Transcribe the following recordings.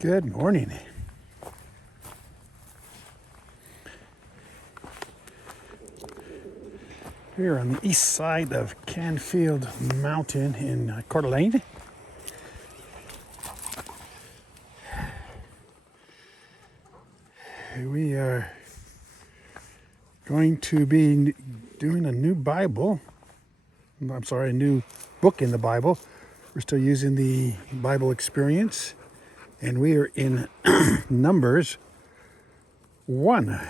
Good morning. We're on the east side of Canfield Mountain in Coeur d'Alene. We are going to be doing a new book in the Bible. We're still using the Bible Experience, and we are in Numbers 1.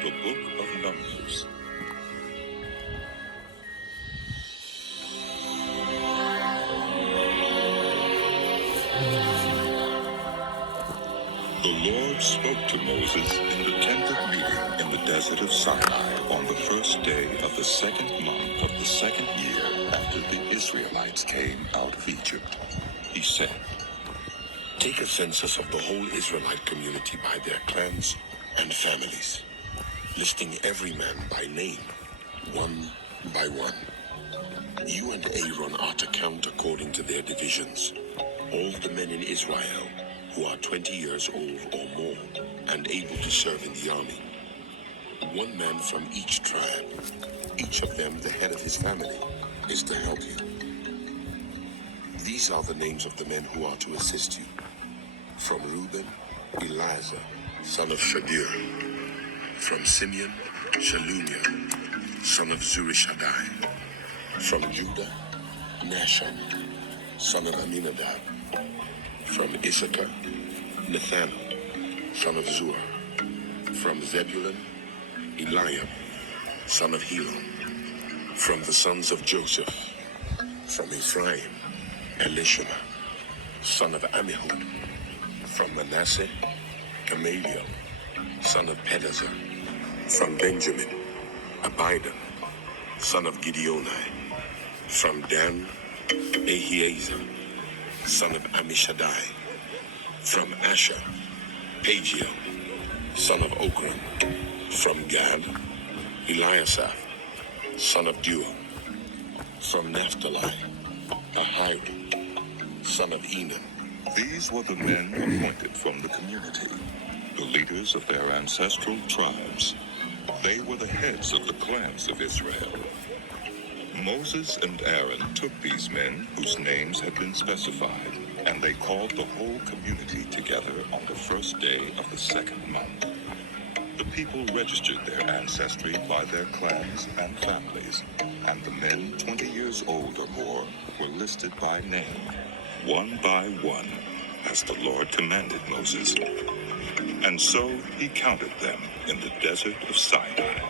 The Book of Numbers. The Lord spoke to Moses in the tent of meeting in the desert of Sinai on the first day of the second month of the second year after the Israelites came out of Egypt. He said, "Take a census of the whole Israelite community by their clans and families, listing every man by name, one by one. You and Aaron are to count according to their divisions, all the men in Israel who are 20 years old or more and able to serve in the army. One man from each tribe, each of them the head of his family, is to help you. These are the names of the men who are to assist you. From Reuben, Eliezer, son of Shagur. From Simeon, Shalumiel, son of Zurishaddai. From Judah, Nashon, son of Aminadab. From Issachar, Nathanael, son of Zuar. From Zebulun, Eliab, son of Helon. From the sons of Joseph. From Ephraim, Elishama, son of Ammihud. From Manasseh, Gamaliel, son of Pedazur. From Benjamin, Abidan, son of Gideoni. From Dan, Ahiezer, son of Ammishaddai. From Asher, Pagiel, son of Okran. From Gad, Eliasaph, son of Deuel. From Naphtali, Ahiram, son of Enan. These were the men appointed from the community, the leaders of their ancestral tribes. They were the heads of the clans of Israel. Moses and Aaron took these men whose names had been specified, and they called the whole community together on the first day of the second month. The people registered their ancestry by their clans and families, and the men 20 years old or more were listed by name, one by one, as the Lord commanded Moses. And so he counted them in the desert of Sinai.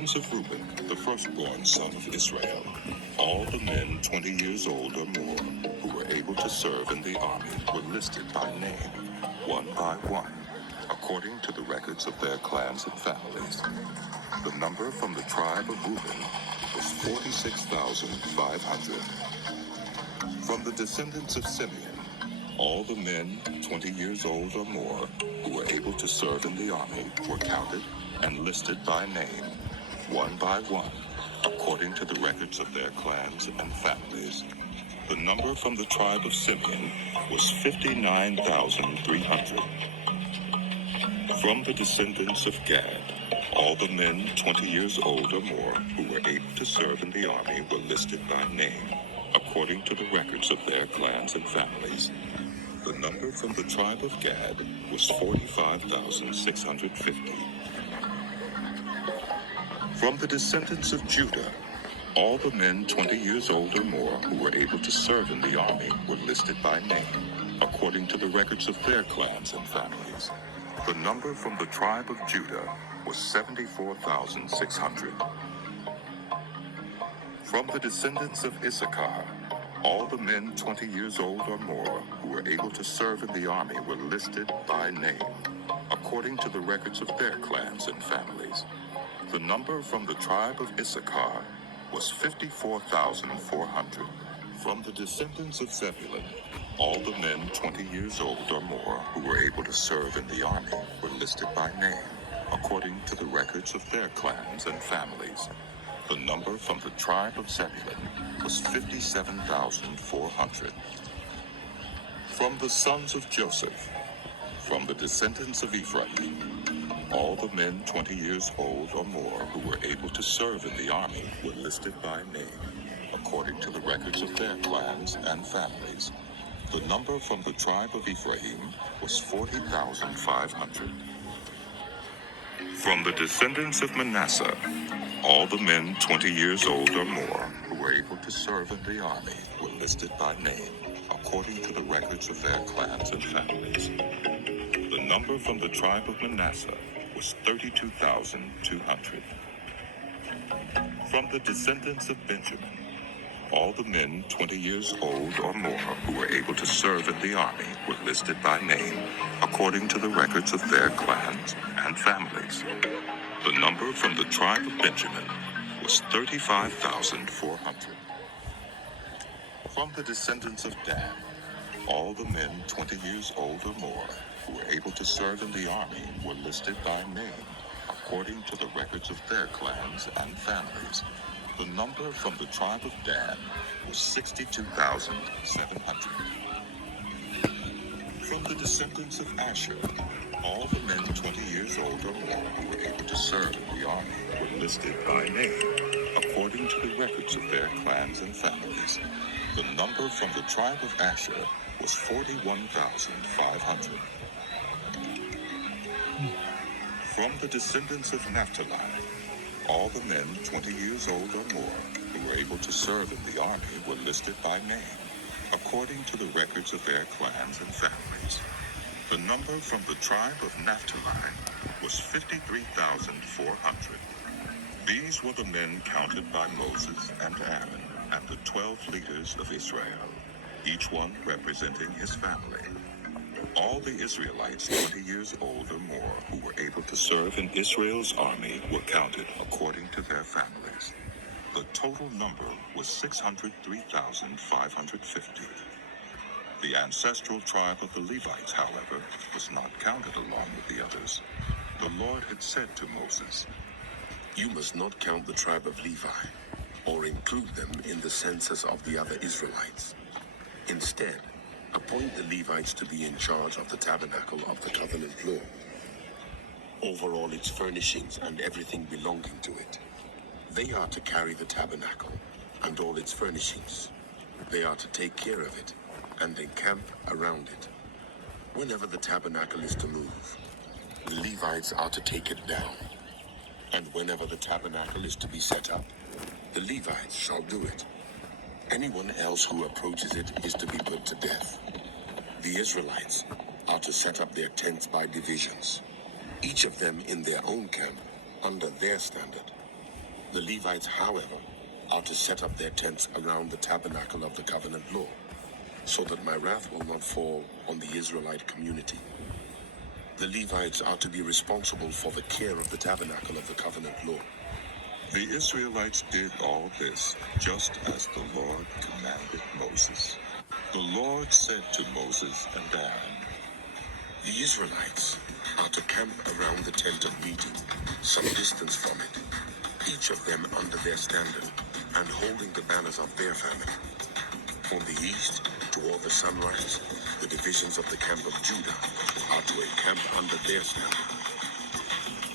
Of Reuben, the firstborn son of Israel, all the men 20 years old or more who were able to serve in the army were listed by name, one by one, according to the records of their clans and families. The number from the tribe of Reuben was 46,500. From the descendants of Simeon, all the men 20 years old or more who were able to serve in the army were counted and listed by name, one by one, according to the records of their clans and families. The number from the tribe of Simeon was 59,300. From the descendants of Gad, all the men 20 years old or more who were able to serve in the army were listed by name, according to the records of their clans and families. The number from the tribe of Gad was 45,650. From the descendants of Judah, all the men 20 years old or more who were able to serve in the army were listed by name, according to the records of their clans and families. The number from the tribe of Judah was 74,600. From the descendants of Issachar, all the men 20 years old or more who were able to serve in the army were listed by name, according to the records of their clans and families. The number from the tribe of Issachar was 54,400. From the descendants of Zebulun, all the men 20 years old or more who were able to serve in the army were listed by name, according to the records of their clans and families. The number from the tribe of Zebulun was 57,400. From the sons of Joseph, from the descendants of Ephraim, all the men 20 years old or more who were able to serve in the army were listed by name, according to the records of their clans and families. The number from the tribe of Ephraim was 40,500. From the descendants of Manasseh, all the men 20 years old or more who were able to serve in the army were listed by name, according to the records of their clans and families. The number from the tribe of Manasseh was 32,200. From the descendants of Benjamin, all the men 20 years old or more who were able to serve in the army were listed by name, according to the records of their clans and families. The number from the tribe of Benjamin was 35,400. From the descendants of Dan, all the men 20 years old or more who were able to serve in the army were listed by name, according to the records of their clans and families. The number from the tribe of Dan was 62,700. From the descendants of Asher, all the men 20 years old or more who were able to serve in the army were listed by name, according to the records of their clans and families. The number from the tribe of Asher was 41,500. From the descendants of Naphtali, all the men 20 years old or more who were able to serve in the army were listed by name, according to the records of their clans and families. The number from the tribe of Naphtali was 53,400. These were the men counted by Moses and Aaron and the 12 leaders of Israel, each one representing his family. All the Israelites 20 years old or more who were able to serve in Israel's army were counted according to their families. The total number was 603,550. The ancestral tribe of the Levites, however, was not counted along with the others. The Lord had said to Moses, You must not count the tribe of Levi, or include them in the census of the other Israelites. Instead, appoint the Levites to be in charge of the Tabernacle of the Covenant Law, over all its furnishings and everything belonging to it. They are to carry the tabernacle and all its furnishings. They are to take care of it and encamp around it. Whenever the tabernacle is to move, the Levites are to take it down. And whenever the tabernacle is to be set up, the Levites shall do it. Anyone else who approaches it is to be put to death. The Israelites are to set up their tents by divisions, each of them in their own camp under their standard. The Levites, however, are to set up their tents around the tabernacle of the covenant law, so that my wrath will not fall on the Israelite community. The Levites are to be responsible for the care of the tabernacle of the covenant law. The Israelites did all this just as the Lord commanded Moses. The Lord said to Moses and Aaron, The Israelites are to camp around the tent of meeting, some distance from it, each of them under their standard and holding the banners of their family. On the east, toward the sunrise, the divisions of the camp of Judah are to encamp under their standard.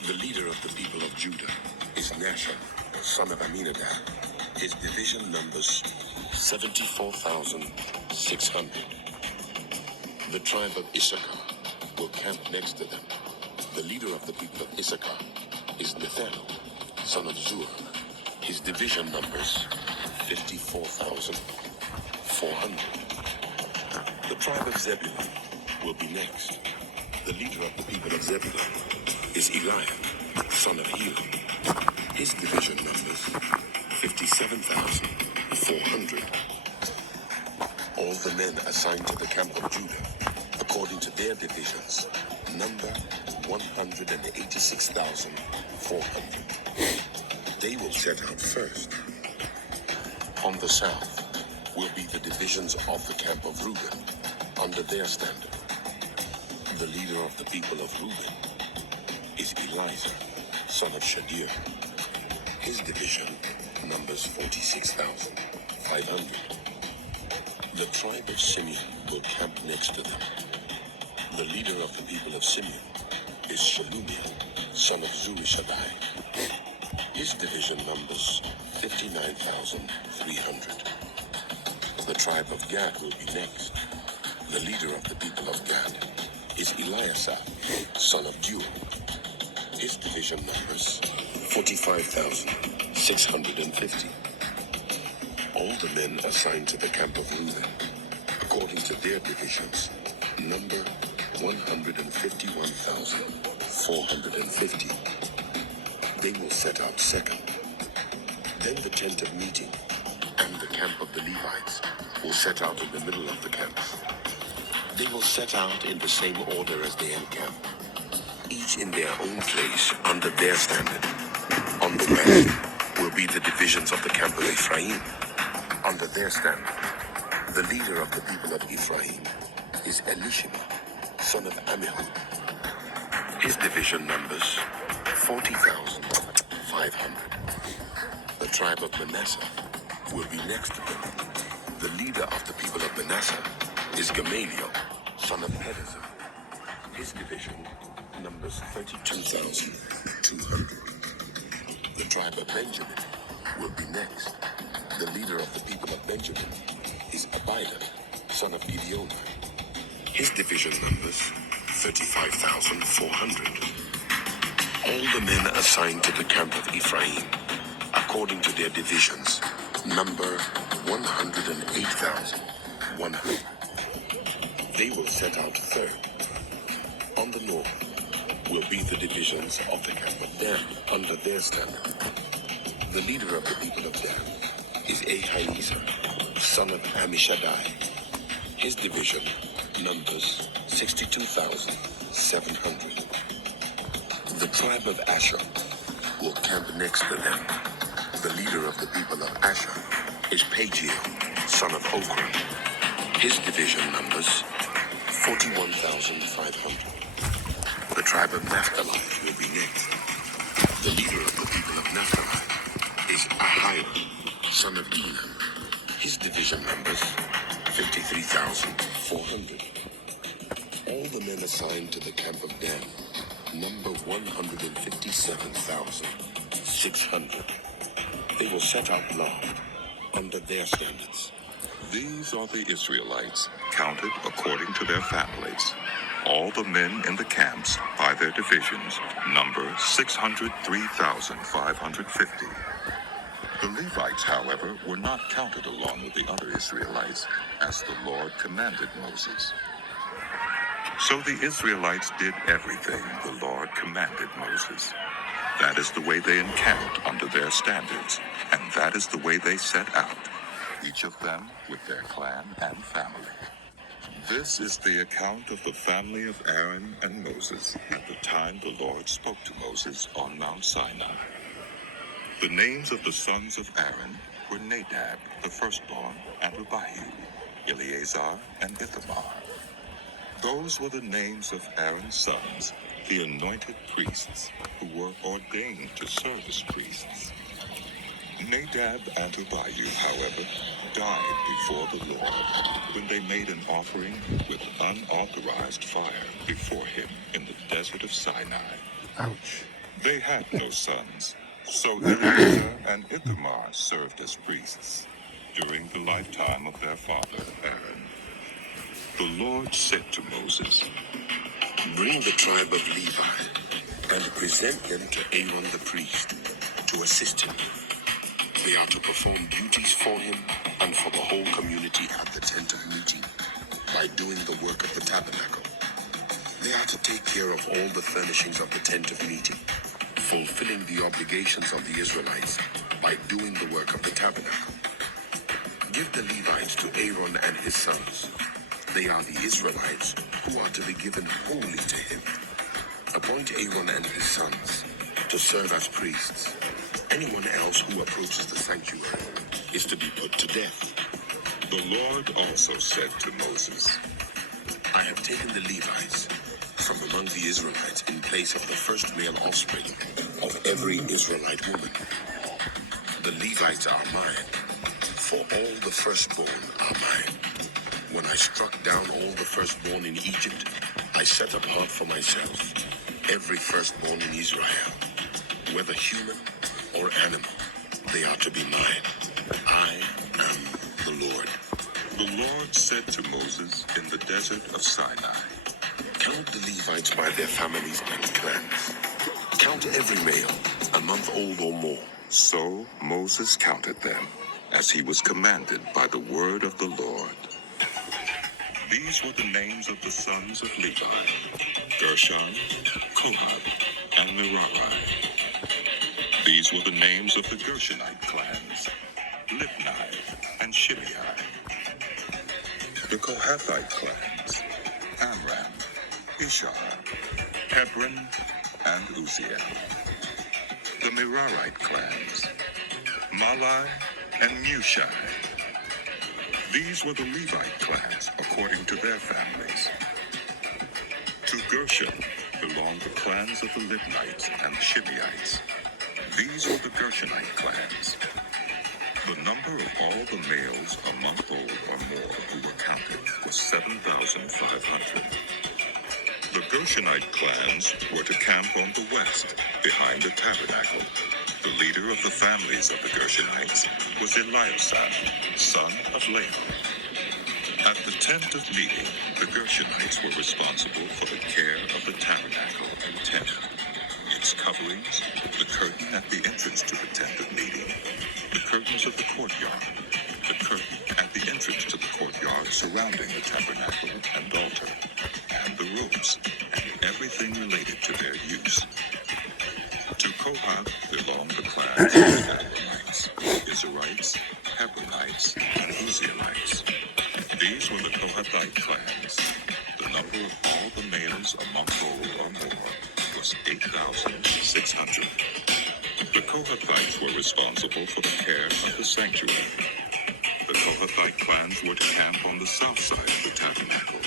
The leader of the people of Judah is Nashon, son of Aminadab. His division numbers 74,600. The tribe of Issachar will camp next to them. The leader of the people of Issachar is Nathanael, son of Zuar. His division numbers 54,400. The tribe of Zebulun will be next. The leader of the people of Zebulun is Eliab, son of Helon. His division numbers 57,400. All the men assigned to the camp of Judah, according to their divisions, number 186,400. They will set out first. On the south will be the divisions of the camp of Reuben, under their standard. The leader of the people of Reuben is Eleazar, son of Shadir. His division numbers 46,500. The tribe of Simeon will camp next to them. The leader of the people of Simeon is Shelumiel, son of Zurishaddai. His division numbers 59,300. The tribe of Gad will be next. The leader of the people of Gad is Eliasaph, son of Deuel. His division numbers 45,650. All the men assigned to the camp of Reuben, according to their divisions, number 151,450. They will set out second. Then the tent of meeting and the camp of the Levites will set out in the middle of the camps. They will set out in the same order as they encamp, each in their own place under their standard. On the west will be the divisions of the camp of Ephraim, under their standard. The leader of the people of Ephraim is Elishama, son of Ammihud. His division numbers 40,500. The tribe of Manasseh will be next to them. The leader of the people of Manasseh is Gamaliel, son of Pedazur. His division numbers 32,200. The tribe of Benjamin will be next. The leader of the people of Benjamin is Abida, son of Gideon. His division numbers 35,400. All the men assigned to the camp of Ephraim, according to their divisions, number 108,100. They will set out third. On the north will be the divisions of the camp of Dan under their standard. The leader of the people of Dan is Ahiezer, son of Ammishaddai. His division numbers 62,700. The tribe of Asher will camp next to them. The leader of the people of Asher is Pagiel, son of Okran. His division numbers 41,500. The tribe of Naphtali will be next. The leader of the people of Naphtali is Ahira, son of Elam. His division numbers 53,400. All the men assigned to the camp of Dan number 157,600. They will set out long under their standards. These are the Israelites, counted according to their families. All the men in the camps, by their divisions, number 603,550. The Levites, however, were not counted along with the other Israelites, as the Lord commanded Moses. So the Israelites did everything the Lord commanded Moses. That is the way they encamped under their standards, and that is the way they set out, each of them with their clan and family. This is the account of the family of Aaron and Moses at the time the Lord spoke to Moses on Mount Sinai. The names of the sons of Aaron were Nadab, the firstborn, and Abihu, Eleazar, and Ithamar. Those were the names of Aaron's sons, the anointed priests, who were ordained to serve as priests. Nadab and Abihu, however, died before the Lord when they made an offering with unauthorized fire before him in the desert of Sinai. Ouch. They had no sons, so Eleazar and Ithamar served as priests during the lifetime of their father Aaron. The Lord said to Moses, Bring the tribe of Levi and present them to Aaron the priest to assist him. They are to perform duties for him and for the whole community at the tent of meeting by doing the work of the tabernacle. They are to take care of all the furnishings of the tent of meeting, fulfilling the obligations of the Israelites by doing the work of the tabernacle. Give the Levites to Aaron and his sons. They are the Israelites who are to be given wholly to him. Appoint Aaron and his sons to serve as priests. Anyone else who approaches the sanctuary is to be put to death. The Lord also said to Moses, I have taken the Levites, from among the Israelites in place of the first male offspring of every Israelite woman. The Levites are mine, for all the firstborn are mine. When I struck down all the firstborn in Egypt, I set apart for myself every firstborn in Israel, whether human or animal, they are to be mine. I am the Lord. The Lord said to Moses in the desert of Sinai, Count the Levites by their families and clans. Count every male, a month old or more. So Moses counted them, as he was commanded by the word of the Lord. These were the names of the sons of Levi: Gershon, Kohath, and Merari. These were the names of the Gershonite clans: Libni and Shimei. The Kohathite clans: Amram, Ishar, Hebron, and Uzziel. The Merarite clans: Malai and Mushai. These were the Levite clans according to their families. To Gershon belonged the clans of the Libnites and the Shimeites. These were the Gershonite clans. The number of all the males a month old or more who were counted was 7,500. The Gershonite clans were to camp on the west, behind the Tabernacle. The leader of the families of the Gershonites was Eliasaph, son of Lael. At the tent of meeting, the Gershonites were responsible for the care of the tabernacle and tent, its coverings, the curtain at the entrance to the tent of meeting, the curtains of the courtyard, the curtain at the entrance to the courtyard surrounding the tabernacle and altar, and the ropes, and everything related to their use. To Kohath belonged the clans of the Amramites, Izharites, Hebronites, and Uzzielites. These were the Kohathite clans. The number of all the males a month old or more was 8,600. The Kohathites were responsible for the care of the sanctuary. The Kohathite clans were to camp on the south side of the tabernacle.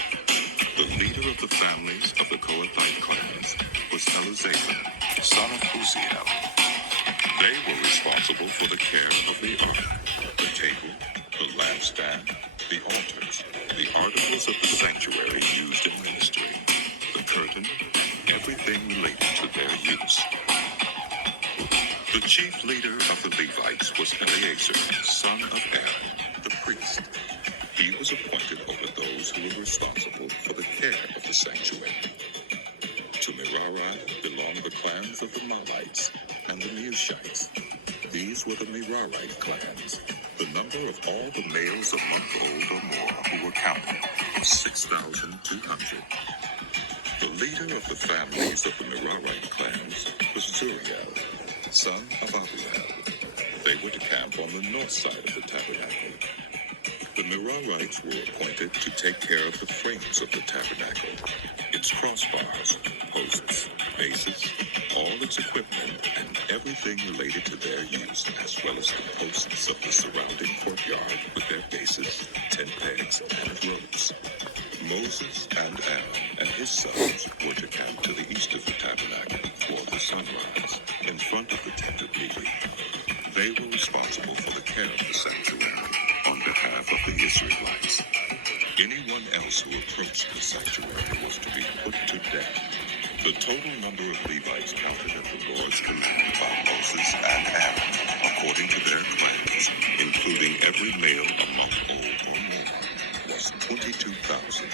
The leader of the families of the Kohathite clans was Elizaphan, son of Uzziel. They were responsible for the care of the ark, the table, the lampstand, the altars, the articles of the sanctuary used in ministry, the curtain, everything related to their use. The chief leader of the Levites was Eleazar, son of Aaron, the priest. He was appointed over those who were responsible for the care of the sanctuary. To Merari belonged the clans of the Malites and the Mushites. These were the Merarite clans. The number of all the males a month old or more who were counted was 6,200. The leader of the families of the Merarite clans was Zuriel, son of Abiel. They were to camp on the north side of the tabernacle. The Merarites were appointed to take care of the frames of the tabernacle, its crossbars, posts, bases, all its equipment, and everything related to their use, as well as the posts of the surrounding courtyard with their bases, tent pegs, and ropes. Moses and Aaron and his sons were to camp to the east of the tabernacle toward the sunrise, in front of the tent of meeting. They were responsible for the care of the sanctuary on behalf of the Israelites. Anyone else who approached the sanctuary was to be put to death. The total number of Levites counted at the Lord's command by Moses and Aaron, according to their clans, including every male a month old or more, was 22,000.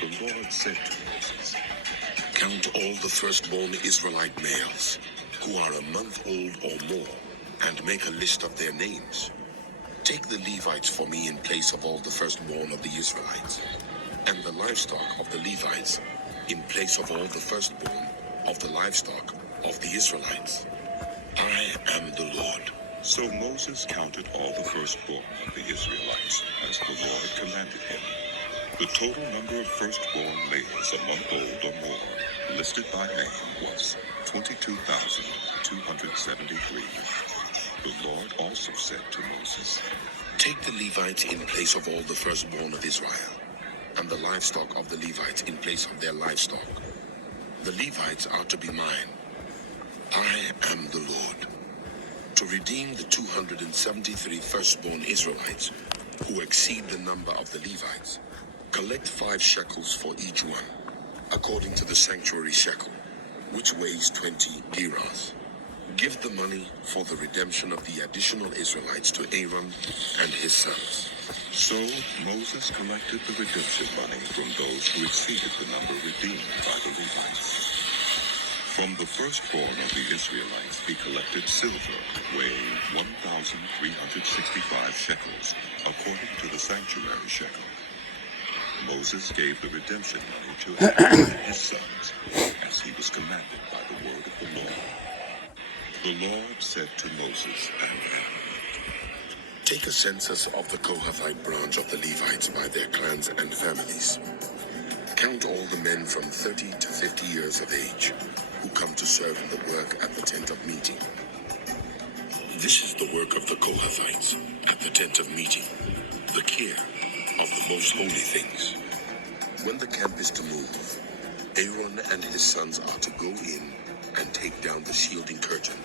The Lord said to Moses, Count all the firstborn Israelite males, who are a month old or more, and make a list of their names. Take the Levites for me in place of all the firstborn of the Israelites, and the livestock of the Levites in place of all the firstborn of the livestock of the Israelites. I am the Lord. So Moses counted all the firstborn of the Israelites, as the Lord commanded him. The total number of firstborn males a month old or more, listed by name, was 22,273. The Lord also said to Moses, Take the Levites in place of all the firstborn of Israel, and the livestock of the Levites in place of their livestock, The Levites are to be mine. I am the Lord. To redeem the 273 firstborn Israelites, who exceed the number of the Levites, collect 5 shekels for each one, according to the sanctuary shekel, which weighs 20 gerahs. Give the money for the redemption of the additional Israelites to Aaron and his sons. So Moses collected the redemption money from those who exceeded the number redeemed by the Levites. From the firstborn of the Israelites he collected silver, weighing 1,365 shekels, according to the sanctuary shekel. Moses gave the redemption money to Aaron and his sons, as he was commanded by the word of the Lord. The Lord said to Moses and Aaron, Take a census of the Kohathite branch of the Levites by their clans and families. Count all the men from 30 to 50 years of age who come to serve in the work at the tent of meeting. This is the work of the Kohathites at the tent of meeting, the care of the most holy things. When the camp is to move, Aaron and his sons are to go in and take down the shielding curtain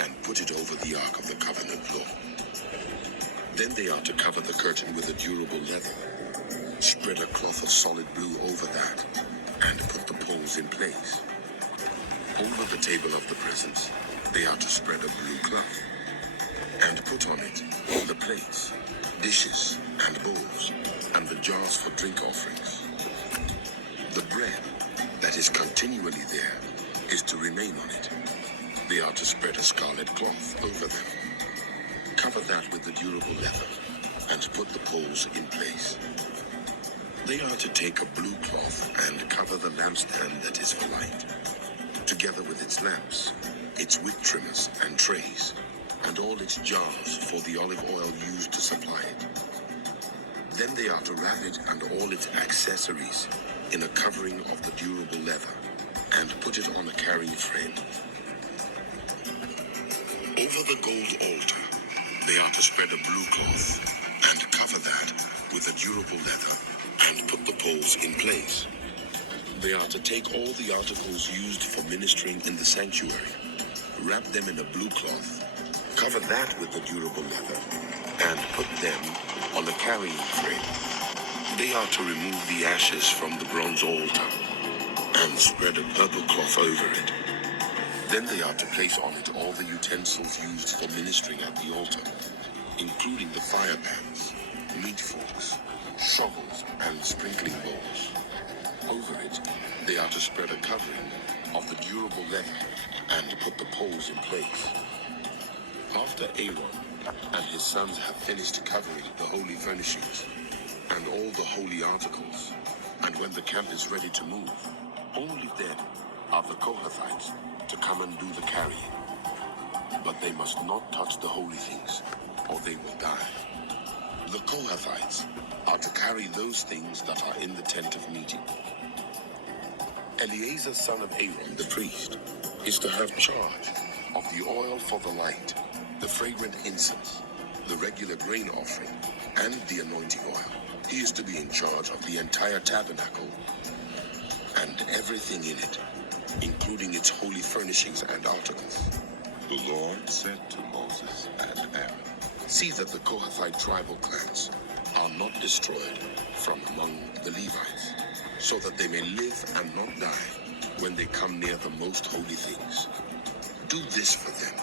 and put it over the Ark of the Covenant law. Then they are to cover the curtain with a durable leather, spread a cloth of solid blue over that, and put the poles in place. Over the table of the presence, they are to spread a blue cloth, and put on it the plates, dishes, and bowls, and the jars for drink offerings. The bread that is continually there is to remain on it. They are to spread a scarlet cloth over them. Cover that with the durable leather, and put the poles in place. They are to take a blue cloth and cover the lampstand that is for light, together with its lamps, its wick trimmers and trays, and all its jars for the olive oil used to supply it. Then they are to wrap it and all its accessories in a covering of the durable leather, and put it on a carrying frame. Over the gold altar, they are to spread a blue cloth and cover that with a durable leather and put the poles in place. They are to take all the articles used for ministering in the sanctuary, wrap them in a blue cloth, cover that with the durable leather, and put them on a carrying frame. They are to remove the ashes from the bronze altar and spread a purple cloth over it. Then they are to place on it all the utensils used for ministering at the altar, including the fire pans, meat forks, shovels, and sprinkling bowls. Over it, they are to spread a covering of the durable leather and put the poles in place. After Aaron and his sons have finished covering the holy furnishings and all the holy articles, and when the camp is ready to move, only then are the Kohathites to come and do the carrying. But they must not touch the holy things, or they will die. The Kohathites are to carry those things that are in the tent of meeting. Eleazar, son of Aaron, the priest, is to have charge of the oil for the light, the fragrant incense, the regular grain offering, and the anointing oil. He is to be in charge of the entire tabernacle and everything in it, including its holy furnishings and articles. The Lord said to Moses and Aaron, See that the Kohathite tribal clans are not destroyed from among the Levites, so that they may live and not die when they come near the most holy things. Do this for them.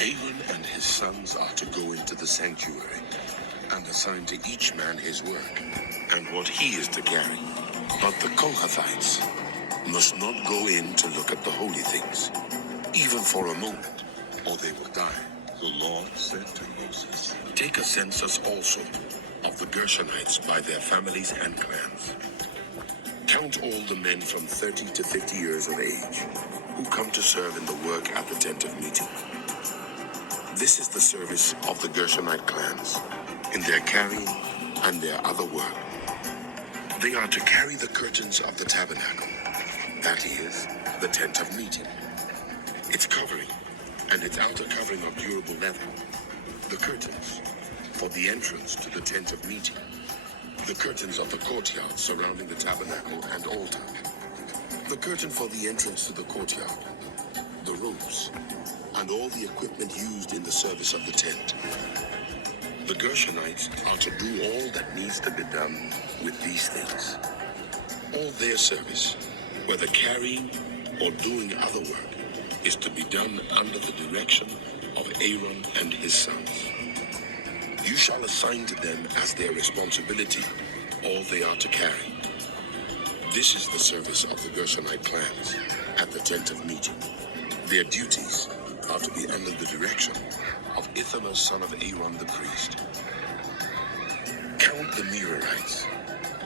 Aaron and his sons are to go into the sanctuary and assign to each man his work and what he is to carry. But the Kohathites must not go in to look at the holy things, even for a moment, or they will die. the Lord said to Moses, Take a census also of the Gershonites by their families and clans. Count all the men from 30 to 50 years of age who come to serve in the work at the tent of meeting. This is the service of the Gershonite clans in their carrying and their other work. They are to carry the curtains of the tabernacle, that is, the tent of meeting, its covering, and its outer covering of durable leather, the curtains for the entrance to the tent of meeting, the curtains of the courtyard surrounding the tabernacle and altar, the curtain for the entrance to the courtyard, the ropes, and all the equipment used in the service of the tent. The Gershonites are to do all that needs to be done with these things. All their service, whether carrying or doing other work, is to be done under the direction of Aaron and his sons. You shall assign to them as their responsibility all they are to carry. This is the service of the Gershonite clans at the tent of meeting. Their duties are to be under the direction of Ithamar son of Aaron the priest. Count the Merarites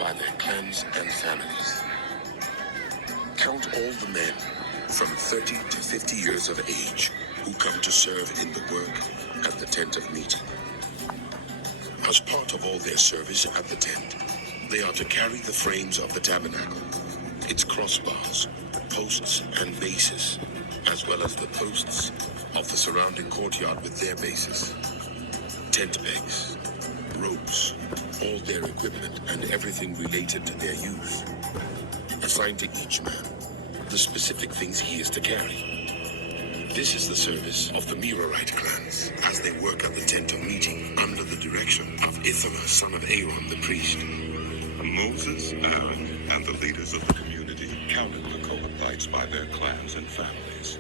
by their clans and families. Count all the men from 30 to 50 years of age who come to serve in the work at the tent of meeting. As part of all their service at the tent, they are to carry the frames of the tabernacle, its crossbars, posts, and bases, as well as the posts of the surrounding courtyard with their bases, tent pegs, ropes, all their equipment, and everything related to their use. Assign to each man the specific things he is to carry. This is the service of the Merarite clans as they work at the tent of meeting under the direction of Ithamar son of Aaron the priest. Moses, Aaron, and the leaders of the community counted the Kohathites by their clans and families.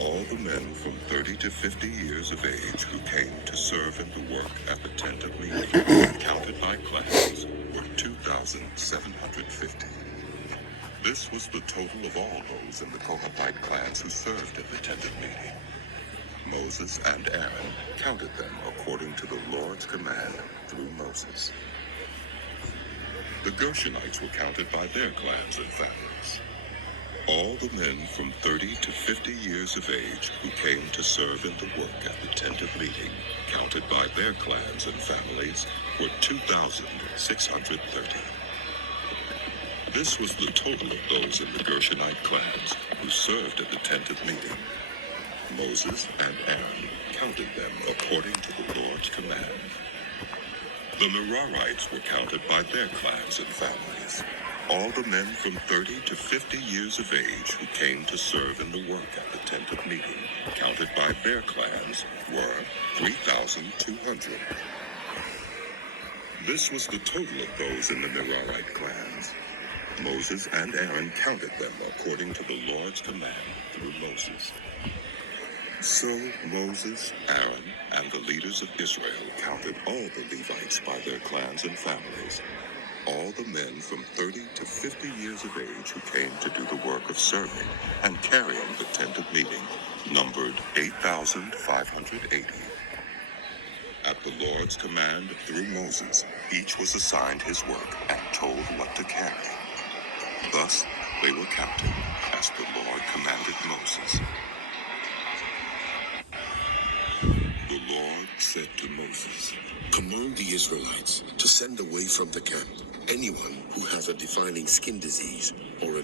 All the men from 30 to 50 years of age who came to serve in the work at the tent of meeting, counted by clans, were 2,750. This was the total of all those in the Kohathite clans who served at the tent of meeting. Moses and Aaron counted them according to the Lord's command through Moses. The Gershonites were counted by their clans and families. All the men from 30 to 50 years of age who came to serve in the work at the tent of meeting, counted by their clans and families, were 2,630. This was the total of those in the Gershonite clans who served at the tent of meeting. Moses and Aaron counted them according to the Lord's command. The Merarites were counted by their clans and families. All the men from 30 to 50 years of age who came to serve in the work at the tent of meeting, counted by their clans, were 3,200. This was the total of those in the Merarite clans. Moses and Aaron counted them according to the Lord's command through Moses. So Moses, Aaron, and the leaders of Israel counted all the Levites by their clans and families. All the men from 30 to 50 years of age who came to do the work of serving and carrying the tent of meeting numbered 8,580. At the Lord's command through Moses, each was assigned his work and told what to carry. Thus they were counted as the Lord commanded Moses. The Lord said to Moses, Command the Israelites to send away from the camp anyone who has a defiling skin disease or a